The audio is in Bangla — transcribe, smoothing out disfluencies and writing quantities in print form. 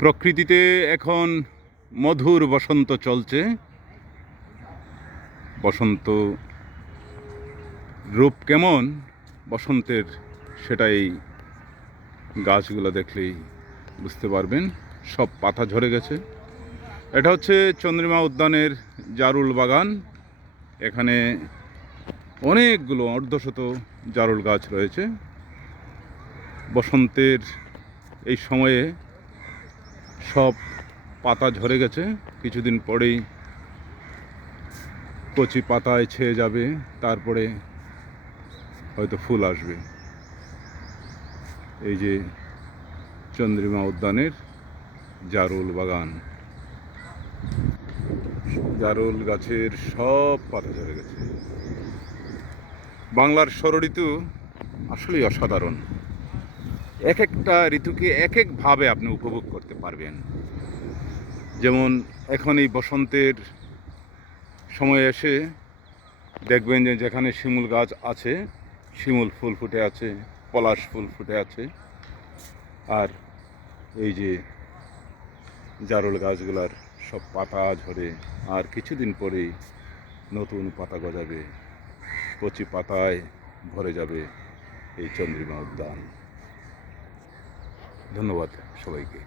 প্রকৃতিতে এখন মধুর বসন্ত চলছে। বসন্ত রূপ কেমন বসন্তের সেটাই গাছগুলো দেখলেই বুঝতে পারবেন। সব পাতা ঝরে গেছে। এটা হচ্ছে চন্দ্রিমা উদ্যানের জারুল বাগান। এখানে অনেকগুলো অর্ধশত জারুল গাছ রয়েছে। বসন্তের এই সময়ে সব পাতা ঝরে গেছে। কিছুদিন পরেই কচি পাতায় ছেয়ে যাবে, তারপরে হয়তো ফুল আসবে। এই যে চন্দ্রিমা উদ্যানের জারুল বাগান, জারুল গাছের সব পাতা ঝরে গেছে। বাংলার ষড়ঋতু আসলেই অসাধারণ। এক একটা ঋতুকে এক একভাবে আপনি উপভোগ করতে পারবেন। যেমন এখন এই বসন্তের সময় এসে দেখবেন যে যেখানে শিমুল গাছ আছে, শিমুল ফুল ফুটে আছে, পলাশ ফুল ফুটে আছে। আর এই যে জারুল গাছগুলার সব পাতা ঝরে আর কিছুদিন পরেই নতুন পাতা গজাবে, কচি পাতায় ভরে যাবে এই চন্দ্রিমা উদ্যান। ধন্যবাদ সবাইকে।